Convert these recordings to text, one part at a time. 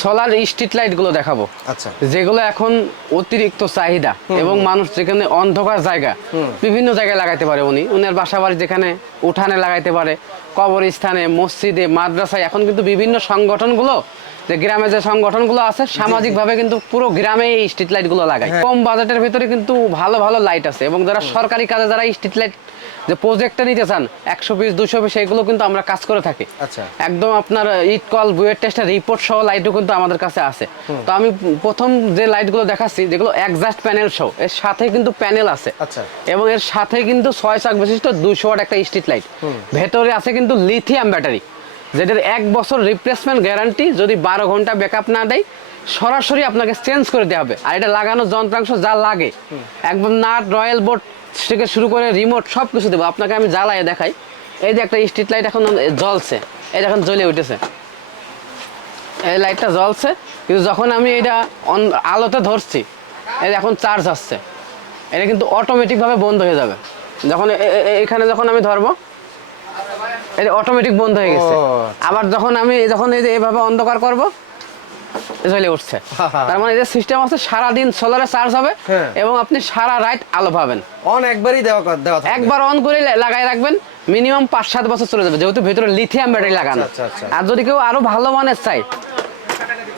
Solar street লাইটগুলো দেখাবো। আচ্ছা। যেগুলো এখন অতিরিক্ত চাহিদা এবং মানুষ যেখানে অন্ধকার জায়গা বিভিন্ন জায়গায় লাগাইতে পারে উনি। উনার বাসা বাড়ি যেখানে উঠানে লাগাইতে পারে কবরস্থানে মসজিদে মাদ্রাসায় এখন কিন্তু বিভিন্ন সংগঠনগুলো যে গ্রামে যে সংগঠনগুলো আছে সামাজিকভাবে কিন্তু পুরো গ্রামে এই স্ট্রিট লাইটগুলো লাগায়। হ্যাঁ। কম বাজেটের ভিতরে কিন্তু ভালো ভালো লাইট আছে এবং যারা সরকারি কাজে যারা স্ট্রিট লাইট যে প্রজেক্টটা নিতে চান একশো পিস দুশো পিস এগুলো কিন্তু আমরা কাজ করে থাকি। আচ্ছা। একদম আপনার ইট কল বুয়েট টেস্টের রিপোর্ট সহ লাইটও কিন্তু আমাদের কাছে আছে। তো আমি প্রথম যে লাইটগুলো দেখাচ্ছি যেগুলো একজাস্ট প্যানেল সহ এর সাথে কিন্তু প্যানেল আছে। আচ্ছা। এবং এর সাথে কিন্তু ছয় চাক বিশিষ্ট দুশো ওয়াট একটা স্ট্রিট লাইট ভেতরে আছে কিন্তু লিথিয়াম ব্যাটারি যেটার এক বছর রিপ্লেসমেন্ট গ্যারান্টি যদি বারো ঘণ্টা ব্যাকআপ না দেয়, সরাসরি আপনাকে চেঞ্জ করে দেওয়া হবে। আর এটা লাগানোর যন্ত্রাংশ যা লাগে। একদম নাট, রয়্যাল বোর্ড থেকে শুরু করে রিমোট সব কিছু দেবো। আপনাকে আমি জ্বালায় দেখাই। এই যে একটা স্ট্রিট লাইট এখন জ্বলছে। এই এখন জ্বলে উঠেছে। এই লাইটটা জ্বলছে। কিন্তু যখন আমি এটা অন- আলোতে ধরছি, এই এখন চার্জ আসছে। এটা কিন্তু অটোমেটিকভাবে বন্ধ হয়ে যাবে। যখন এখানে যখন আমি ধরবো এটা অটোমেটিক বন্ধ হয়ে গেছে। আবার যখন আমি যখন এই যে এইভাবে অন্ধকার করব জ্বলে উঠছে। তার মানে যে সিস্টেম আছে সোলারে চার্জ হবে হ্যাঁ। এবং আপনি সারা রাত আলো পাবেন। অন একবারই দেওয়া দেওয়া একবার অন করে লাগাই রাখবেন মিনিমাম পাঁচ সাত বছর চলে যাবে যেহেতু ভিতরে লিথিয়াম ব্যাটারি লাগানো। আচ্ছা, আচ্ছা, আর যদি কেউ আরও ভালো মানের চাই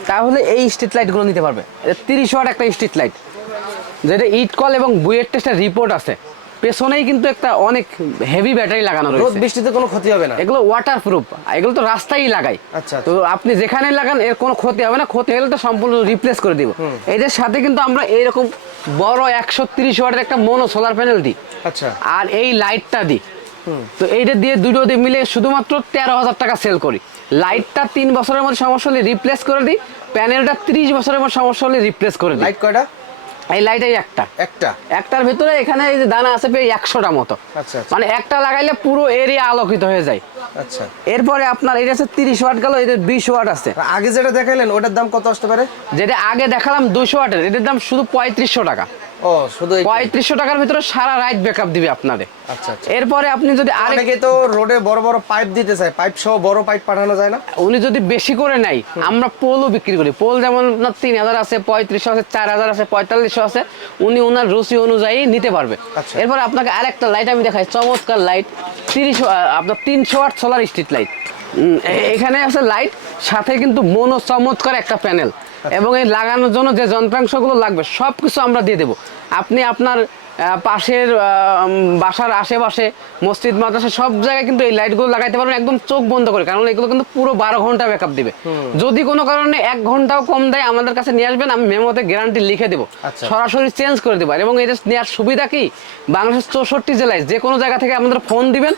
তাহলে এই স্ট্রিট লাইটগুলো নিতে পারবে। তিরিশ ওয়াট একটা স্ট্রিট লাইট যেটা ইট কল এবং বুয়েট টেস্টের রিপোর্ট আছে। পেছনেই কিন্তু একটা অনেক হেভি ব্যাটারি লাগানো রোদ বৃষ্টিতে কোনো ক্ষতি হবে না। এগুলো ওয়াটার প্রুফ এগুলো তো রাস্তায় লাগাই। আচ্ছা, তো আপনি যেখানে লাগান এর কোনো ক্ষতি হবে না। ক্ষতি হলে তো সম্পূর্ণ রিপ্লেস করে দিব। এদের সাথে কিন্তু আমরা এইরকম বড় একশো তিরিশ ওয়াটের একটা মনো সোলার প্যানেল দিই। আচ্ছা। আর এই লাইটটা দিই। তো এইটা দিয়ে দুটো দিয়ে মিলে শুধুমাত্র তেরো হাজার টাকা সেল করি। লাইটটা তিন বছরের মধ্যে সমস্যা হলে রিপ্লেস করে দিই। প্যানেলটা তিরিশ বছরের মধ্যে সমস্যা হলে রিপ্লেস করে দিই। লাইট কয়টা? এই লাইটাই একটা। একটা? একটার ভিতরে এখানে এই যে দানা আছে প্রায় একশোটা মতো। আচ্ছা, আচ্ছা। মানে একটা লাগাইলে পুরো এরিয়া আলোকিত হয়ে যায়। আচ্ছা। এরপরে আপনার এটা আছে তিরিশ ওয়াট গেল এটা বিশ ওয়াট আছে। আগে যেটা দেখাইলেন ওটার দাম কত আসতে পারে? যেটা আগে দেখালাম দুশো ওয়াটের এটার দাম শুধু পঁয়ত্রিশশো টাকা। ও শুধু এই- পঁয়ত্রিশশো টাকার ভিতরে সারা রাইট ব্যাকআপ দিবে আপনারে। আচ্ছা আচ্ছা। এরপরে আপনি যদি আরেক তো রোডে বড় বড় পাইপ দিতে চায় পাইপ সহ বড় পাইপ পাঠানো যায় না? উনি যদি বেশি করে আমরা পোলও বিক্রি করি। পোল যেমন আপনার তিন হাজার আছে আছে চার হাজার আছে পঁয়তাল্লিশশো আছে উনি ওনার রুচি অনুযায়ী নিতে পারবে। আচ্ছা। এরপরে আপনাকে আরেকটা লাইট আমি দেখাই চমৎকার লাইট তিরিশ আপনার তিনশো আট সোলার স্ট্রিট লাইট এখানে আছে লাইট সাথে কিন্তু মনো চমৎকার একটা প্যানেল এবং এই লাগানোর জন্য যে যন্ত্রাংশগুলো লাগবে সব কিছু আমরা দিয়ে দেবো। আপনি আপনার পাশের বাসার আশেপাশে মসজিদ মাদ্রাসা সব জায়গায় কিন্তু এই লাইটগুলো লাগাইতে পারবেন একদম চোখ বন্ধ করে। কারণ এগুলো কিন্তু পুরো বারো ঘণ্টা ব্যাকআপ দিবে। যদি কোনো কারণে এক ঘন্টাও কম দেয় আমাদের কাছে নিয়ে আসবেন আমি মেমোতে গ্যারান্টি লিখে দেবো। আচ্ছা। সরাসরি চেঞ্জ করে দেবো। এবং এটা নেওয়ার সুবিধা কি? বাংলাদেশের চৌষট্টি জেলায় যে কোনো জায়গা থেকে আমাদের ফোন দিবেন।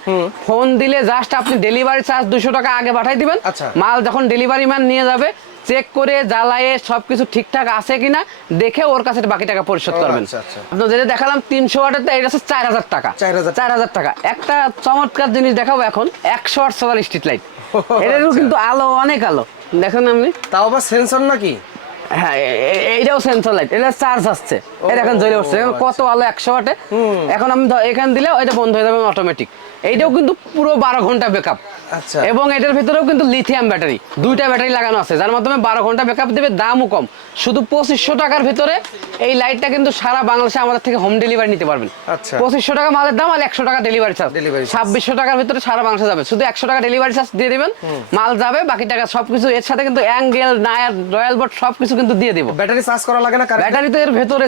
ফোন দিলে জাস্ট আপনি ডেলিভারি চার্জ দুশো টাকা আগে পাঠাই দিবেন। আচ্ছা। মাল যখন ডেলিভারি ম্যান নিয়ে যাবে চেক করে জ্বালায়ে সবকিছু ঠিকঠাক আছে কিনা দেখে ওর কাছে বাকি টাকা পরিশোধ করবেন। আচ্ছা, আচ্ছা। আপনার যেটা দেখালাম তিনশো ওয়াটের এটা হচ্ছে চার হাজার টাকা। চার হাজার টাকা। একটা চমৎকার জিনিস দেখাবো এখন একশো আট সোলার স্ট্রিট লাইট এটারও। কিন্তু আলো অনেক আলো। দেখেন আপনি? তাও আবার সেন্সর নাকি? হ্যাঁ এ- এ- এইটাও সেন্সর লাইট এটা চার্জ আসছে। এটা এখন জ্বলে উঠছে। কত আলো একশো ওয়াটে। এখন আমি এখান দিলে এটা বন্ধ হয়ে যাবে অটোমেটিক এইটাও কিন্তু পুরো বারো ঘণ্টা ব্যাকআপ আচ্ছা। এবং এটার ভিতরেও কিন্তু লিথিয়াম ব্যাটারি দুইটা ব্যাটারি লাগানো আছে যার মাধ্যমে বারো ঘণ্টা ব্যাকআপ দেবে দামও কম। শুধু পঁচিশশো টাকার ভিতরে এই লাইটটা কিন্তু সারা বাংলাদেশে আমাদের থেকে হোম ডেলিভারি নিতে পারবেন। আচ্ছা। পঁচিশশো টাকা মালের দাম আর একশো টাকা ডেলিভারি চার্জ charge। ছাব্বিশশো টাকার ভিতরে সারা বাংলাদেশে যাবে। শুধু একশো টাকা ডেলিভারি চার্জ দিয়ে দিবেন মাল যাবে বাকি টাকা সবকিছু এর সাথে কিন্তু অ্যাঙ্গেল নায়ার রয়্যাল বোর্ড সবকিছু কিন্তু দিয়ে দেবো। ব্যাটারি চার্জ করা লাগে না ব্যাটারি তো এর ভেতরে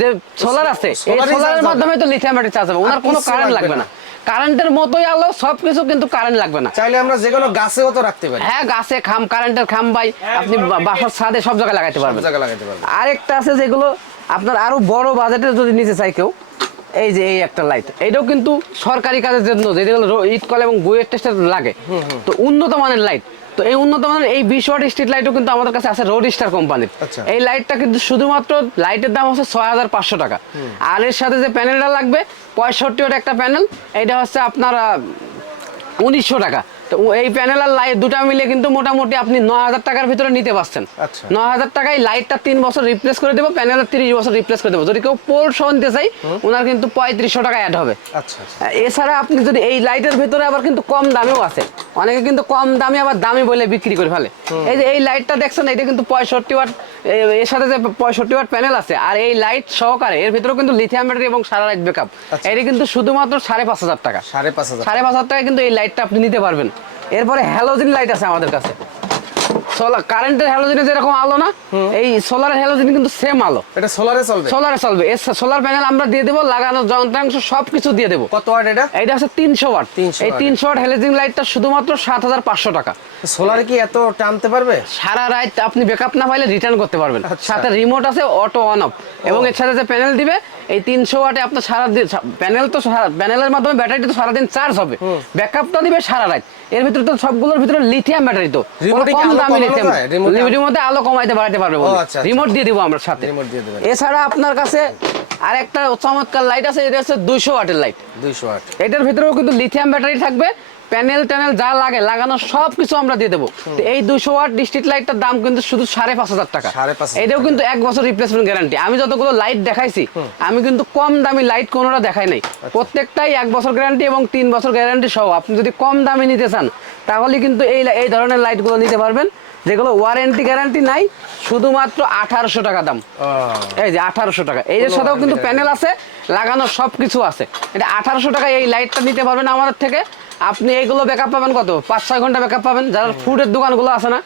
যে সোলার আছে এই সোলারের মাধ্যমে তো লিথিয়াম ব্যাটারি চার্জ হবে। ওনার কোনো কারেন্ট লাগবে না। কারেন্টের মতোই আলো সবকিছু কিন্তু কারেন্ট লাগবে না। চাইলে আমরা যে কোনো গাছেও তো রাখতে পারি। হ্যাঁ গাছে খাম কারেন্টের খাম ভাই আপনি বাসার ছাদে সব জায়গায় লাগাইতে সব পারবেন। জায়গায় লাগাতে পারবেন। আরেকটা আছে যেগুলো আপনার আরও বড় বাজেটে যদি নিতে চাই কেউ এই যে এই একটা লাইট এটাও কিন্তু সরকারি কাজের জন্য যেগুলো ইট কল এবং বইয়ের টেস্টের লাগে। তো উন্নত মানের লাইট তো এই উন্নত মানের এই বিশ ওয়াট স্ট্রিট লাইটও কিন্তু আমাদের কাছে আছে রোড স্টার কোম্পানির। এই লাইটটা কিন্তু শুধুমাত্র লাইটের দাম হচ্ছে ছয় হাজার পাঁচশো টাকা। আর এর সাথে যে প্যানেলটা লাগবে পঁয়ষট্টি ওয়াট একটা প্যানেল এটা হচ্ছে আপনার উনিশশো টাকা। তো এই প্যানেল আর লাইট দুটা মিলে কিন্তু মোটামুটি আপনি ন হাজার টাকার ভিতরে নিতে পারছেন। আচ্ছা। ন হাজার টাকায় লাইটটা তিন বছর রিপ্লেস করে দেবো তিরিশ বছর রিপ্লেস করে দেবো। যদি কেউ পোল সহ নিতে চাই ওনার কিন্তু পঁয়ত্রিশশো টাকা অ্যাড হবে। আচ্ছা আচ্ছা। এছাড়া আপনি যদি এই লাইটের ভিতরে আবার কিন্তু কম দামেও আছে। অনেকে কিন্তু কম দামে আবার দামি বলে বিক্রি করে ফেলে। এই যে এই লাইটটা দেখছেন এটা কিন্তু পঁয়ষট্টি ওয়াট এর সাথে যে পঁয়ষট্টি ওয়াট প্যানেল আছে আর এই লাইট সহকারে এর ভিতরেও কিন্তু লিথিয়াম ব্যাটারি এবং সারা লাইট ব্যাকআপ। এটা কিন্তু শুধুমাত্র সাড়ে পাঁচ হাজার টাকা। সাড়ে পাঁচ হাজার সাড়ে পাঁচ হাজার টাকা কিন্তু এই লাইটটা আপনি নিতে পারবেন। এরপরে হ্যালোজিন লাইট আছে আমাদের কাছে। সোলার কারেন্টের হ্যালোজিনে যেরকম আলো না এই সোলারের হ্যালোজিন কিন্তু সেম আলো। এটা সোলারে চলবে? সোলারে চলবে। এর সোলার প্যানেল আমরা দিয়ে দেবো লাগানো যন্ত্রাংশ সব কিছু দিয়ে দেবো। কত ওয়াট এটা? এইটা হচ্ছে তিনশো ওয়াট এই watt। তিনশো ওয়াট হেলেজিং লাইটটা শুধুমাত্র সাত হাজার পাঁচশো টাকা। সোলারে কি এত টানতে পারবে? সারা রাত আপনি ব্যাকআপ না পাইলে রিটার্ন করতে পারবেন। আচ্ছা। সাথে রিমোট আছে অটো অন অফ এবং এর সাথে যে প্যানেল দিবে এই তিনশো ওয়াটে আপনার সারাদিন প্যানেল তো প্যানেলের মাধ্যমে ব্যাটারিটা তো সারাদিন চার্জ হবে। ব্যাকআপটা দিবে সারা রাত। এর ভিতরে তো সবগুলোর ভিতরে লিথিয়াম ব্যাটারি তো। কম আলো দামি লিথিয়াম? রিমোটে আলো কমাইতে বাড়াতে পারবে ও, আচ্ছা, আচ্ছা। রিমোট দিয়ে দিব আমরা সাথে। এছাড়া আপনার কাছে আর একটা চমৎকার লাইট আছে এটা হচ্ছে দুইশো ওয়াটের লাইট দুইশো ওয়াট। এটার ভিতরেও কিন্তু লিথিয়াম ব্যাটারি থাকবে। প্যানেল ট্যানেল যা লাগে লাগানো সব কিছু আমরা দিয়ে দেবো। এই দুশো ওয়াট ডিস্ট্রিক্ট লাইটটার দাম কিন্তু শুধু সাড়ে পাঁচ হাজার টাকা। এটাও কিন্তু এক বছর রিপ্লেসমেন্ট গ্যারান্টি আমি যতগুলো লাইট দেখাইছি আমি কিন্তু কম দামি লাইট কোনোটা দেখাই নাই। প্রত্যেকটাই এক বছর গ্যারান্টি এবং তিন বছর গ্যারান্টি সহ। আপনি যদি কম দামে নিতে চান তাহলে কিন্তু এই এই ধরনের লাইটগুলো নিতে পারবেন যেগুলো ওয়ারেন্টি গ্যারান্টি নাই শুধুমাত্র আঠারোশো টাকা দাম। এই যে আঠারোশো টাকা। এই যে সাথেও কিন্তু প্যানেল আছে লাগানো সব কিছু আছে। এটা আঠারোশো টাকা এই লাইটটা নিতে পারবেন আমাদের থেকে। আপনি এইগুলো ব্যাকআপ পাবেন কত? পাঁচ ছয় ঘণ্টা ব্যাকআপ পাবেন। যারা ফুডের দোকানগুলো আছে না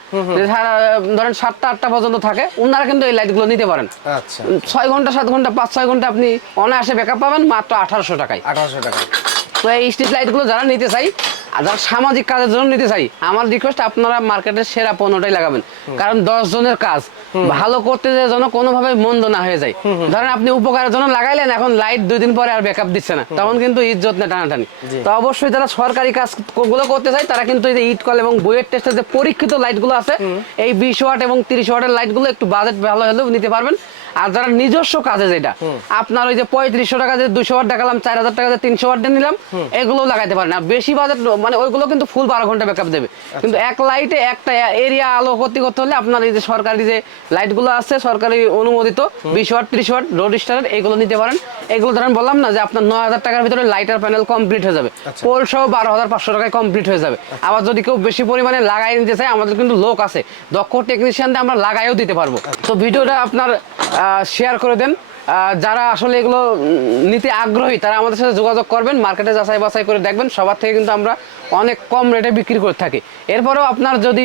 ধরেন সাতটা আটটা পর্যন্ত থাকে ওনারা কিন্তু এই লাইটগুলো নিতে পারেন। আচ্ছা। ছয় ঘণ্টা সাত ঘণ্টা পাঁচ ছয় ঘণ্টা আপনি অনায়াসে ব্যাকআপ পাবেন মাত্র আঠারোশো টাকায়। আঠারোশো টাকা তো এই স্ট্রিট লাইটগুলো যারা নিতে চাই আর যারা সামাজিক কাজের জন্য নিতে চাই আমার রিকোয়েস্ট আপনারা মার্কেটের সেরা পণ্যটাই লাগাবেন। কারণ দশ জনের কাজ ভালো করতে যেন কোনোভাবে মন্দ না হয়ে যায়। ধরেন আপনি উপকারের জন্য লাগাইলেন এখন লাইট দুই দিন পরে আর ব্যাকআপ দিচ্ছে না। তখন কিন্তু ইজ্জত না টানাটানি। তো অবশ্যই যারা সরকারি কাজগুলো করতে চায় তারা কিন্তু এই যে ইট কল এবং বইয়ের টেস্টের যে পরীক্ষিত লাইটগুলো আছে এই বিশ ওয়াট এবং তিরিশ ওয়াটের লাইটগুলো একটু বাজেট ভালো হলেও নিতে পারবেন। আর যারা নিজস্ব কাজে যেটা আপনার ওই যে পঁয়ত্রিশশো টাকা যে দুশো ওয়াট দেখালাম চার হাজার টাকা যে তিনশো ওয়াট নিলাম এগুলো লাগাইতে পারেন। আর বেশি বাজেট মানে ওইগুলো কিন্তু ফুল বারো ঘণ্টা ব্যাকআপ দেবে। কিন্তু এক লাইটে একটা এরিয়া আলো ক্ষতি করতে হলে আপনার এই যে সরকারি যে লাইটগুলো আছে সরকারি অনুমোদিত বিশ ওয়াট ত্রিশ ওয়াট রোড স্টারের এগুলো নিতে পারেন। এগুলো ধরেন বললাম না যে আপনার নয় হাজার টাকার ভিতরে লাইটার প্যানেল কমপ্লিট হয়ে যাবে। পোল সহ বারো হাজার পাঁচশো টাকায় কমপ্লিট হয়ে যাবে। আবার যদি কেউ বেশি পরিমাণে লাগাই নিতে চায় আমাদের কিন্তু লোক আছে। দক্ষ টেকনিশিয়ান আমরা লাগাইও দিতে পারব। তো ভিডিওটা আপনার শেয়ার করে দেন। যারা আসলে এগুলো নিতে আগ্রহী, তারা আমাদের সাথে যোগাযোগ করবেন মার্কেটে যাচাই বাছাই করে দেখবেন। সবার থেকে কিন্তু আমরা অনেক কম রেটে বিক্রি করে থাকি। এরপরেও আপনার যদি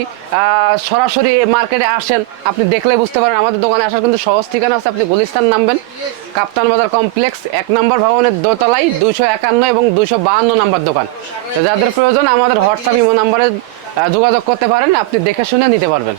সরাসরি মার্কেটে আসেন, আপনি দেখলে বুঝতে পারেন, আমাদের দোকানে আসার কিন্তু সহজ ঠিকানা আছে। আপনি গুলিস্তান নামবেন, কাপ্তান বাজার কমপ্লেক্স এক নম্বর ভবনের দোতলায় দুশো একান্ন এবং দুশো বাহান্ন নাম্বার দোকান। যাদের প্রয়োজন, আমাদের হোয়াটসঅ্যাপ ইমো নাম্বারে যোগাযোগ করতে পারেন, আপনি দেখে শুনে নিতে পারবেন।